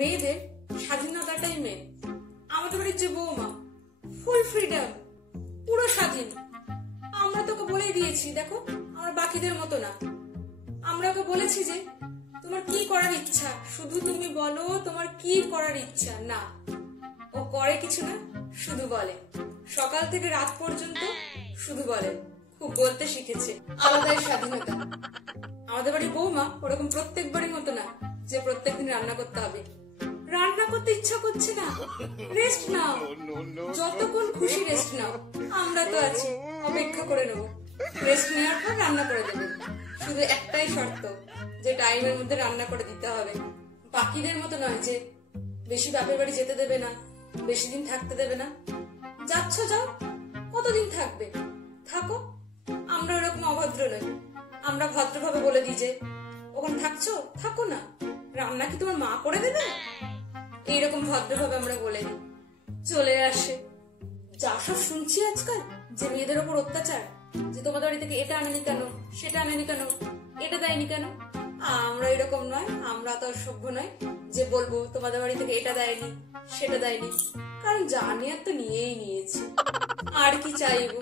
মেয়েদের স্বাধীনতাটাই মেন। আমাদের বাড়ির যে বৌমা ফুল ফ্রিডম, পুরো স্বাধীন। আমরা তোকে বলেই দিয়েছি, দেখো আমরা বাকিদের মতো না। আমরা ওকে বলেছি যে তোমার কি করার ইচ্ছা, শুধু তুমি বলো তোমার কি করার ইচ্ছা। না, ও করে কিছু না, শুধু বলে। সকাল থেকে রাত পর্যন্ত শুধু বলে, খুব বলতে শিখেছে। আলাদাই স্বাধীনতা। আমাদের বাড়ির বৌমা ওরকম প্রত্যেকবারই মতো না যে প্রত্যেকদিন রান্না করতে হবে। রান্না করতে ইচ্ছা করছে না, রেস্ট নাও, যতক্ষণ খুশি রেস্ট নাও। আমরা তো আছি, অপেক্ষা করে নেবো। রেস্ট নেওয়ার পর রান্না করে দেবো। শুধু একটাই শর্ত, যে টাইমের মধ্যে রান্না করে দিতে হবে। বাকিদের মতো নয় যে বেশি বাপের বাড়ি যেতে দেবে না, বেশি দিন থাকতে দেবে না। যাচ্ছ যাও, কতদিন থাকবে থাকো। আমরা ওরকম অভদ্র নই। আমরা ভদ্রভাবে বলে দিই যে ওখানে থাকছো, থাকো না, রান্না কি তোমার মা করে দেবে? এইরকম ভদ্রভাবে আমরা বলে দিই। চলে আসে। যা সব শুনছি আজকাল, যে মেয়েদের ওপর অত্যাচার, যে তোমাদের বাড়ি থেকে এটা আনেনি কেন, সেটা আনেনি কেন, এটা দেয়নি কেন। আমরা এরকম নয়, আমরা তো সভ্য নয় যে বলবো তোমাদের বাড়ি থেকে এটা দেয়নি সেটা দেয়নি। কারণ যা নিয়ে তো নিয়েই নিয়েছি, আর কি চাইবো।